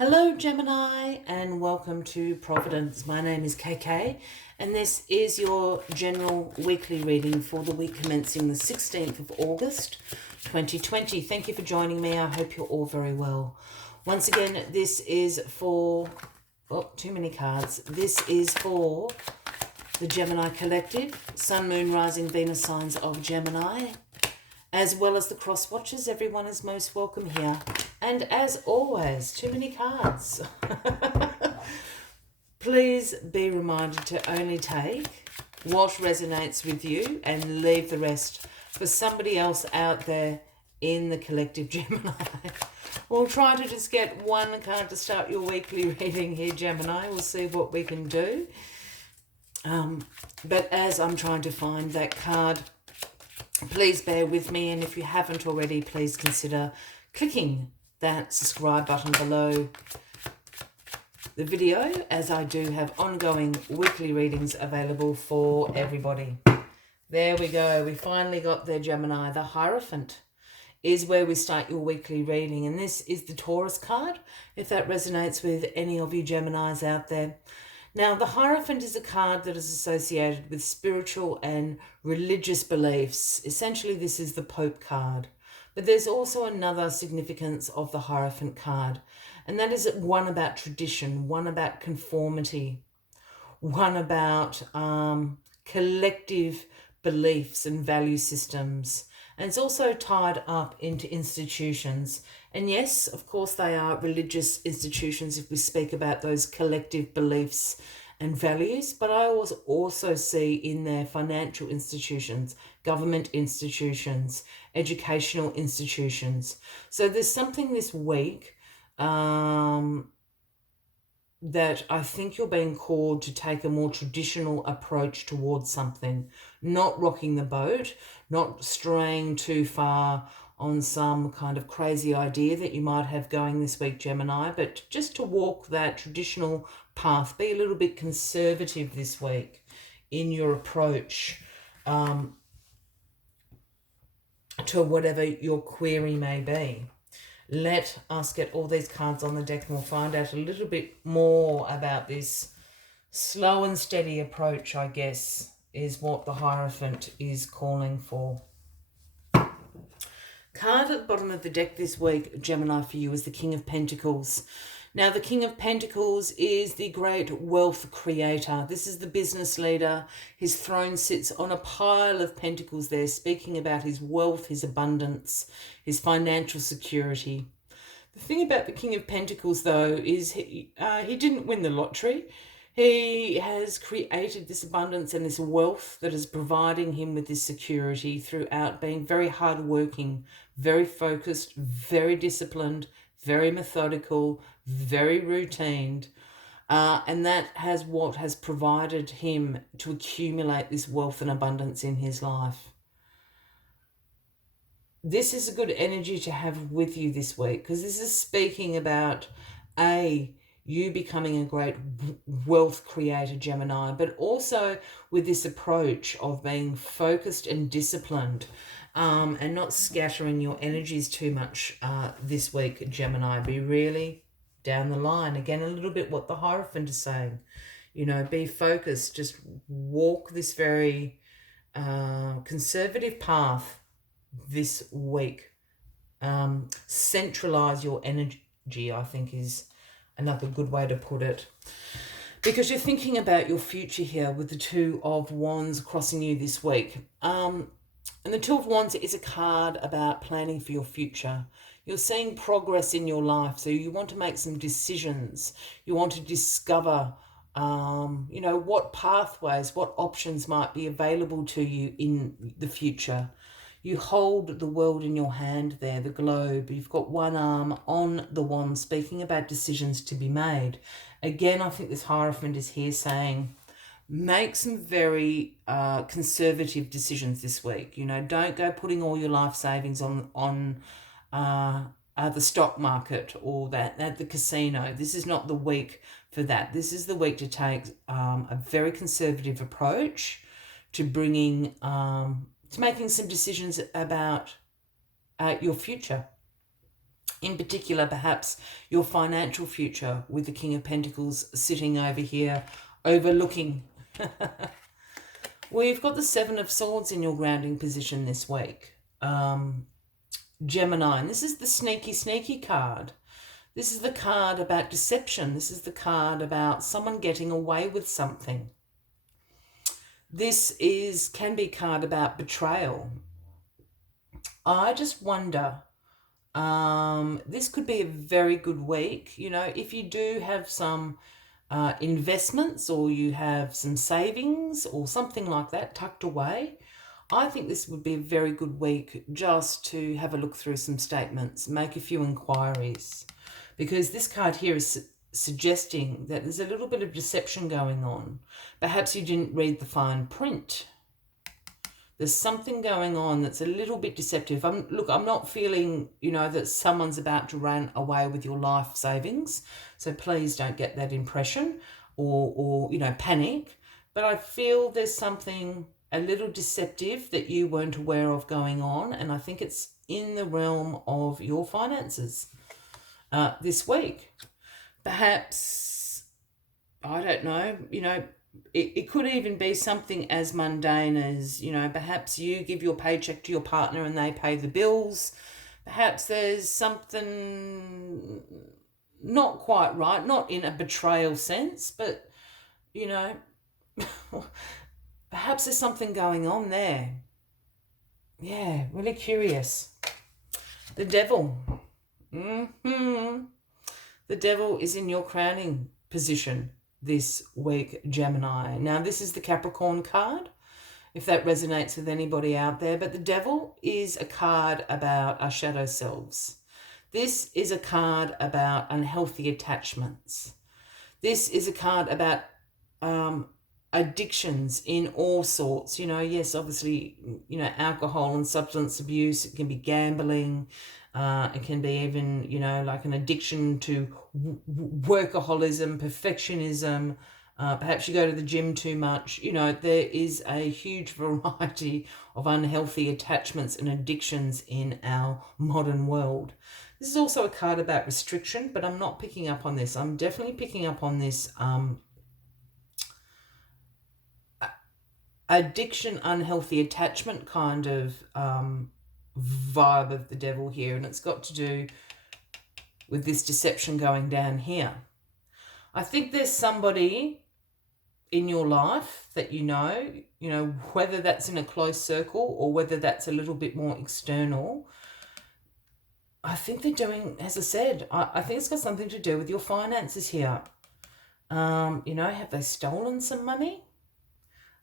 Hello Gemini and welcome to Providence. My name is KK and this is your general weekly reading for the week commencing the 16th of August 2020. Thank you for joining me. I hope you're all very well. Once again, this is for, too many cards. This is for the Gemini Collective, Sun, Moon, Rising, Venus signs of Gemini, as well as the cross watchers. Everyone is most welcome here. And as always, too many cards. Please be reminded to only take what resonates with you and leave the rest for somebody else out there in the collective Gemini. We'll try to just get one card to start your weekly reading here, Gemini. We'll see what we can do. But as I'm trying to find that card, please bear with me, and if you haven't already, please consider clicking that subscribe button below the video, as I do have ongoing weekly readings available for everybody. There we go. We finally got there, Gemini. The Hierophant is where we start your weekly reading, and this is the Taurus card, if that resonates with any of you Geminis out there. Now, the Hierophant is a card that is associated with spiritual and religious beliefs. Essentially, this is the Pope card. But there's also another significance of the Hierophant card, and that is one about tradition, one about conformity, one about collective beliefs and value systems. And it's also tied up into institutions. And yes, of course, they are religious institutions if we speak about those collective beliefs and values. But I also see in there financial institutions, government institutions, educational institutions. So there's something this week that I think you're being called to take a more traditional approach towards something, not rocking the boat, not straying too far on some kind of crazy idea that you might have going this week, Gemini, but just to walk that traditional path. Be a little bit conservative this week in your approach to whatever your query may be. Let us get all these cards on the deck and we'll find out a little bit more about this slow and steady approach, I guess, is what the Hierophant is calling for. Card at the bottom of the deck this week, Gemini, for you is the King of Pentacles. Now, the King of Pentacles is the great wealth creator. This is the business leader. His throne sits on a pile of pentacles there, speaking about his wealth, his abundance, his financial security. The thing about the King of Pentacles, though, is he didn't win the lottery. He has created this abundance and this wealth that is providing him with this security throughout being very hardworking, very focused, very disciplined, very methodical, very routine, and that has what has provided him to accumulate this wealth and abundance in his life. This is a good energy to have with you this week, because this is speaking about you becoming a great wealth creator, Gemini, but also with this approach of being focused and disciplined, and not scattering your energies too much this week, Gemini. Be really down the line. Again, a little bit what the Hierophant is saying. You know, be focused. Just walk this very conservative path this week. Centralize your energy, I think, is another good way to put it. Because you're thinking about your future here with the Two of Wands crossing you this week. And the Two of Wands is a card about planning for your future. You're seeing progress in your life, so you want to make some decisions. You want to discover, what pathways, what options might be available to you in the future. You hold the world in your hand there, the globe. You've got one arm on the wand, speaking about decisions to be made. Again, I think this Hierophant is here saying, make some very conservative decisions this week. You know, don't go putting all your life savings on the stock market or that at the casino. This is not the week for that. This is the week to take a very conservative approach to bringing, to making some decisions about your future. In particular, perhaps your financial future with the King of Pentacles sitting over here, overlooking. We've got the Seven of Swords in your grounding position this week. Gemini, and this is the sneaky, sneaky card. This is the card about deception. This is the card about someone getting away with something. This can be a card about betrayal. I just wonder, this could be a very good week. You know, if you do have some investments or you have some savings or something like that tucked away, I think this would be a very good week just to have a look through some statements, make a few inquiries, because this card here is suggesting that there's a little bit of deception going on. Perhaps you didn't read the fine print. There's something going on that's a little bit deceptive. Look, I'm not feeling, you know, that someone's about to run away with your life savings. So please don't get that impression or you know, panic. But I feel there's something a little deceptive that you weren't aware of going on. And I think it's in the realm of your finances this week. Perhaps, I don't know, you know, it could even be something as mundane as, you know, perhaps you give your paycheck to your partner and they pay the bills. Perhaps there's something not quite right, not in a betrayal sense, but, you know, perhaps there's something going on there. Yeah, really curious. The Devil. The Devil is in your crowning position this week, Gemini. Now, this is the Capricorn card, if that resonates with anybody out there. But the Devil is a card about our shadow selves. This is a card about unhealthy attachments. This is a card about addictions in all sorts. You know, yes, obviously, you know, alcohol and substance abuse. It can be gambling. It can be even, you know, like an addiction to workaholism, perfectionism. Perhaps you go to the gym too much. You know, there is a huge variety of unhealthy attachments and addictions in our modern world. This is also a card about restriction, but I'm not picking up on this. I'm definitely picking up on this addiction, unhealthy attachment kind of vibe of the Devil here, and it's got to do with this deception going down here. I think there's somebody in your life that you know, whether that's in a close circle or whether that's a little bit more external. I think they're doing, as I said, I think it's got something to do with your finances here. You know, have they stolen some money?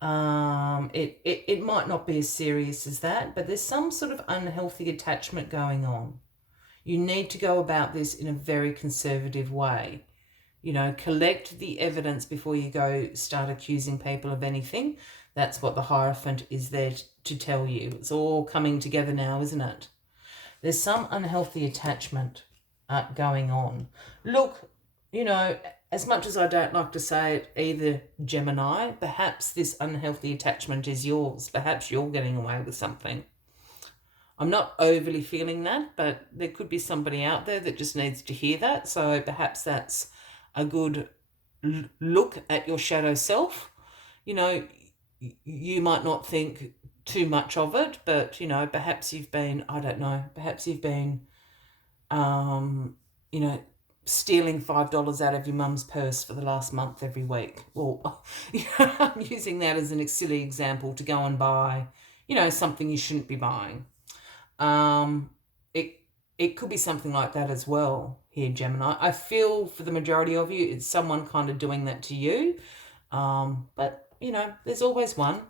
It might not be as serious as that, but there's some sort of unhealthy attachment going on. You need to go about this in a very conservative way. You know, collect the evidence before you go start accusing people of anything. That's what the Hierophant is there to tell you. It's all coming together now, isn't it? There's some unhealthy attachment going on. Look, you know, as much as I don't like to say it either, Gemini, perhaps this unhealthy attachment is yours. Perhaps you're getting away with something. I'm not overly feeling that, but there could be somebody out there that just needs to hear that. So perhaps that's a good look at your shadow self. You know, you might not think too much of it, but, you know, perhaps you've been, I don't know, perhaps you've been, you know, stealing $5 out of your mum's purse for the last month every week. Well, you know, I'm using that as an silly example to go and buy, you know, something you shouldn't be buying. It could be something like that as well here, Gemini. I feel for the majority of you, it's someone kind of doing that to you. But, you know, there's always one.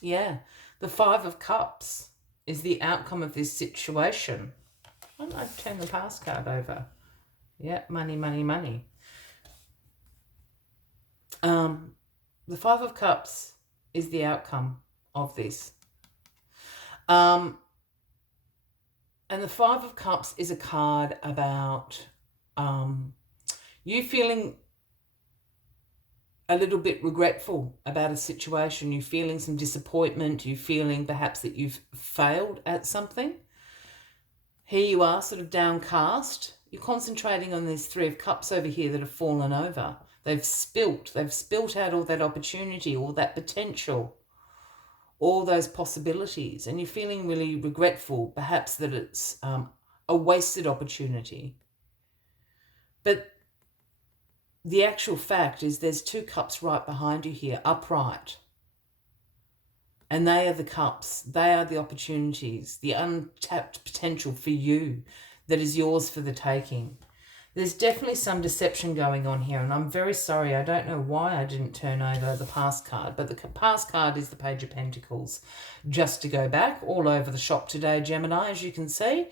Yeah, the Five of Cups is the outcome of this situation. Why don't I turn the past card over? Yeah, money, money, money. The Five of Cups is the outcome of this. And the Five of Cups is a card about you feeling a little bit regretful about a situation. You're feeling some disappointment. You're feeling perhaps that you've failed at something. Here you are, sort of downcast. You're concentrating on these Three of Cups over here that have fallen over. They've spilt out all that opportunity, all that potential, all those possibilities. And you're feeling really regretful, perhaps that it's a wasted opportunity. But the actual fact is there's 2 cups right behind you here, upright. And they are the cups. They are the opportunities, the untapped potential for you that is yours for the taking. There's definitely some deception going on here, and I'm very sorry. I don't know why I didn't turn over the past card, but the past card is the Page of Pentacles. Just to go back, all over the shop today, Gemini, as you can see.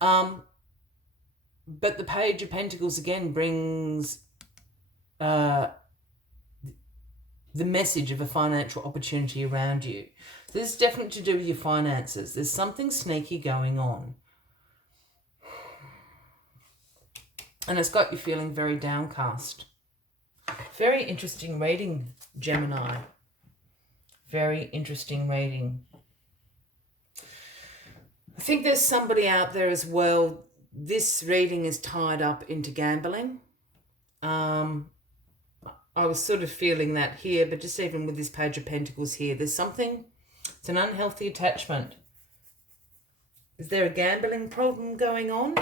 But the Page of Pentacles again brings the message of a financial opportunity around you. So this is definitely to do with your finances. There's something sneaky going on. And it's got you feeling very downcast. Very interesting reading, Gemini. Very interesting reading. I think there's somebody out there as well. This reading is tied up into gambling. I was sort of feeling that here, but just even with this Page of Pentacles here, there's something, it's an unhealthy attachment. Is there a gambling problem going on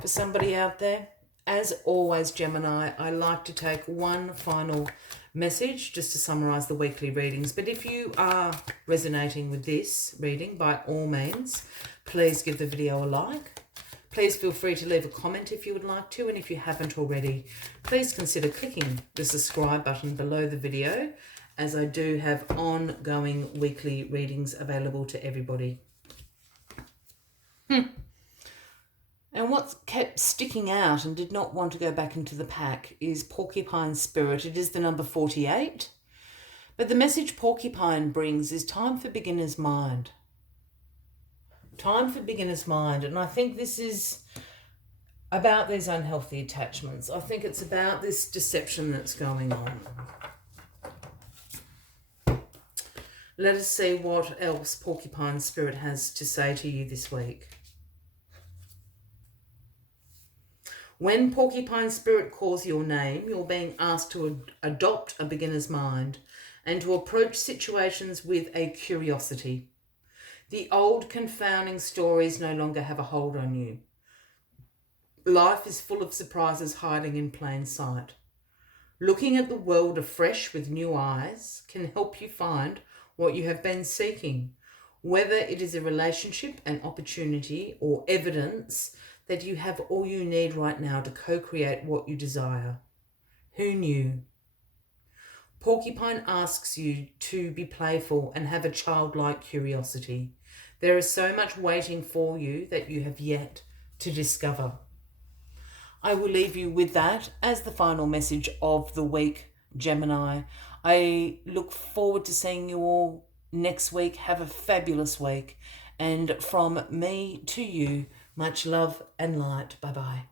for somebody out there? As always, Gemini, I like to take one final message just to summarize the weekly readings. But if you are resonating with this reading, by all means, please give the video a like. Please feel free to leave a comment if you would like to, and if you haven't already, please consider clicking the subscribe button below the video, as I do have ongoing weekly readings available to everybody. And what kept sticking out and did not want to go back into the pack is Porcupine Spirit. It is the number 48. But the message Porcupine brings is time for beginner's mind. Time for beginner's mind. And I think this is about these unhealthy attachments. I think it's about this deception that's going on. Let us see what else Porcupine Spirit has to say to you this week. When Porcupine Spirit calls your name, you're being asked to adopt a beginner's mind and to approach situations with a curiosity. The old confounding stories no longer have a hold on you. Life is full of surprises hiding in plain sight. Looking at the world afresh with new eyes can help you find what you have been seeking, whether it is a relationship, an opportunity, or evidence that you have all you need right now to co-create what you desire. Who knew? Porcupine asks you to be playful and have a childlike curiosity. There is so much waiting for you that you have yet to discover. I will leave you with that as the final message of the week, Gemini. I look forward to seeing you all next week. Have a fabulous week. And from me to you, much love and light. Bye-bye.